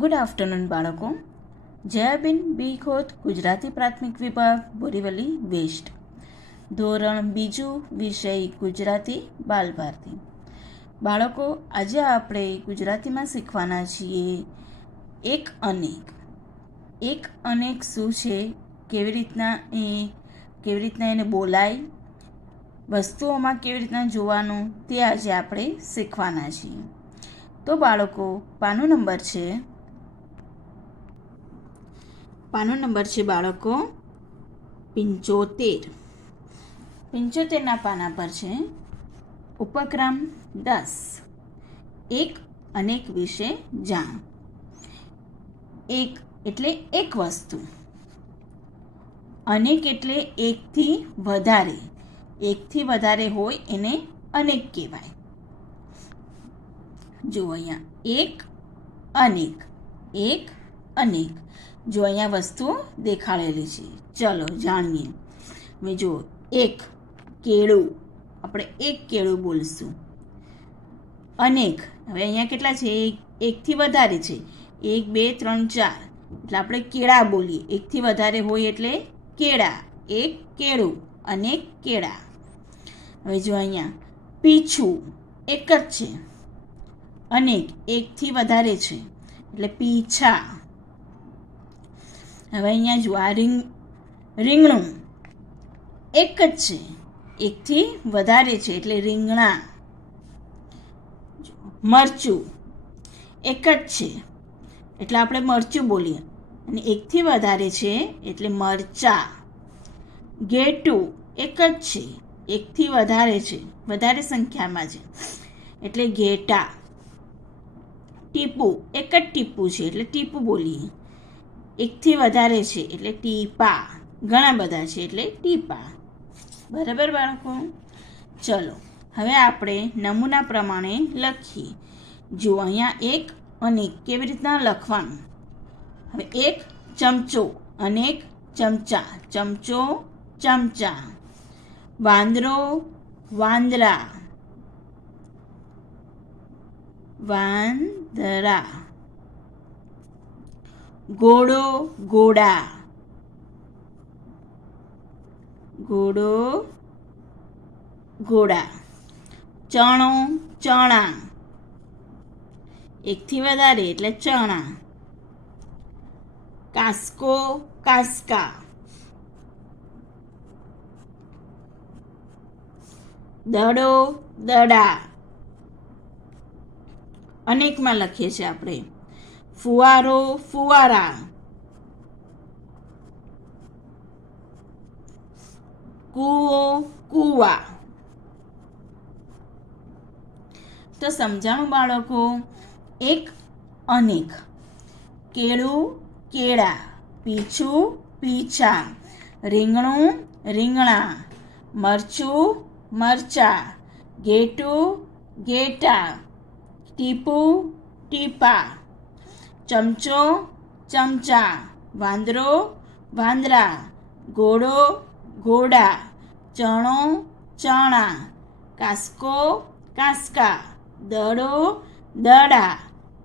Good afternoon બાળકો. જયાબેન બી ખોત ગુજરાતી પ્રાથમિક વિભાગ બોરીવલી વેસ્ટ, ધોરણ બીજું, વિષય ગુજરાતી બાલભારતી. બાળકો, આજે આપણે ગુજરાતીમાં શીખવાના છીએ એક અનેક. એક અનેક શું છે, કેવી રીતના એને બોલાય, વસ્તુઓમાં કેવી રીતના જોવાનું, તે આજે આપણે શીખવાના છીએ. તો બાળકો, પાનો નંબર છે બાળકો 75. 75ના પાના પર છે ઉપક્રમ 10. એક અનેક વિશે જાણ. એક એટલે એક વસ્તુ, અનેક એટલે એકથી વધારે. એકથી વધારે હોય એને અનેક કહેવાય. જો અહીંયા એક અનેક, એક અનેક. જો અહીંયા વસ્તુઓ દેખાડેલી છે, ચલો જાણીએ. હવે જો એક કેળું, આપણે એક કેળું બોલશું. અનેક, હવે અહીંયા કેટલા છે? એકથી વધારે છે. 1 2 3 4, એટલે આપણે કેળા બોલીએ. એકથી વધારે હોય એટલે કેળા. એક કેળું, અનેક કેળા. હવે જો અહીંયા પીછું, એક જ છે. અનેક, એકથી વધારે છે એટલે પીછા. હવે અહીંયા જો આ રીંગણું, એક જ છે, એકથી વધારે છે એટલે રીંગણા. મરચું, એક જ છે એટલે આપણે મરચું બોલીએ, અને એકથી વધારે છે એટલે મરચા. ઘેટું, એક જ છે, એકથી વધારે છે, વધારે સંખ્યામાં છે એટલે ઘેટા. ટીપું, એક જ ટીપું છે એટલે ટીપું બોલીએ. એકથી વધારે છે એટલે ટીપા. ઘણા બધા છે એટલે ટીપા. બરાબર બાળકો? ચલો હવે આપણે નમૂના પ્રમાણે લખીએ. જો અહીંયા એક અનેક કેવી રીતના લખવાનું. હવે એક ચમચો, અનેક ચમચા. ચમચો, ચમચા. વાંદરો, વાંદરા. વાંદરા. ઘોડો, ઘોડા. ઘોડો, ઘોડા. ચણો, ચણા. એકથી વધારે એટલે ચણા. કાસ્કો, કાસ્કા. દડો, દડા. અનેકમાં લખીએ છીએ આપણે. ફુવારો, ફુવારા. કૂવો, કૂવા. તો સમજાણું બાળકો? એક અનેક. કેળું, કેળા. પીછું, પીછા. રીંગણું, રીંગણા. મરચું, મરચા. ઘેટું, ઘેટા. ટીપું, ટીપા. ચમચો, ચમચા. વાંદરો, વાંદરા. ઘોડો, ઘોડા. ચણો, ચણા. કાસ્કો, કાસ્કા. દડો, દડા.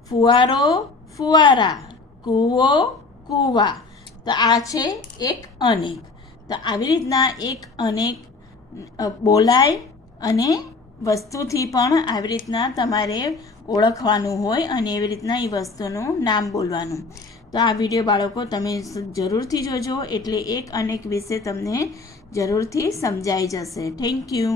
ફુવારો, ફુવારા. કૂવો, કૂવા. તો આ છે એક અનેક. તો આવી રીતના એક અનેક બોલાય, અને વસ્તુથી પણ આવી રીતના તમારે ઓળખવાનું હોય, અને એવી રીતના એ વસ્તુનું નામ બોલવાનું. તો આ વિડીયો બાળકો તમે જરૂરથી જોજો, એટલે એક અનેક વિશે તમને જરૂરથી સમજાઈ જશે. Thank you.